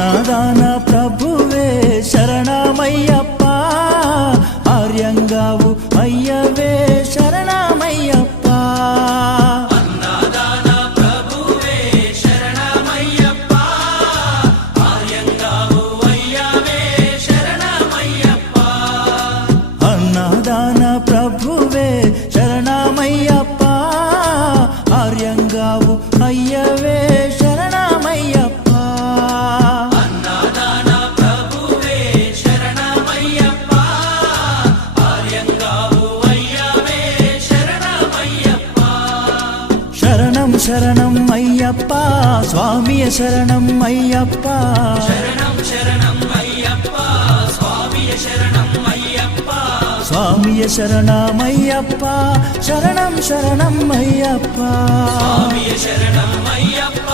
అన్నదాన ప్రభువే శరణమయ్యప్ప, ఆర్యంగావు అయ్యవే శరణమయ్యప్ప. అన్నదాన ప్రభువే శరణమయ్యప్ప, ఆర్యంగావు అయ్యవే శరణమయ్యప్ప. అన్నదాన ప్రభువే శరణమయ్యప్ప, ఆర్యంగావు అయ్యవే శరణమయ్యప్ప. అన్నదాన ప్రభువే శరణమయ్యప్ప, ఆర్యంగావు అయ్యవే శరణమయ్యప్ప. శరణం శరణం అయ్యప్ప, స్వామియ శరణం అయ్యప్ప. శరణం శరణం అయ్యప్ప, స్వామియ శరణం అయ్యప్ప. స్వామియ శరణమయ్యప్ప, శరణం శరణం అయ్యప్ప. స్వామియ శరణం అయ్యప్ప.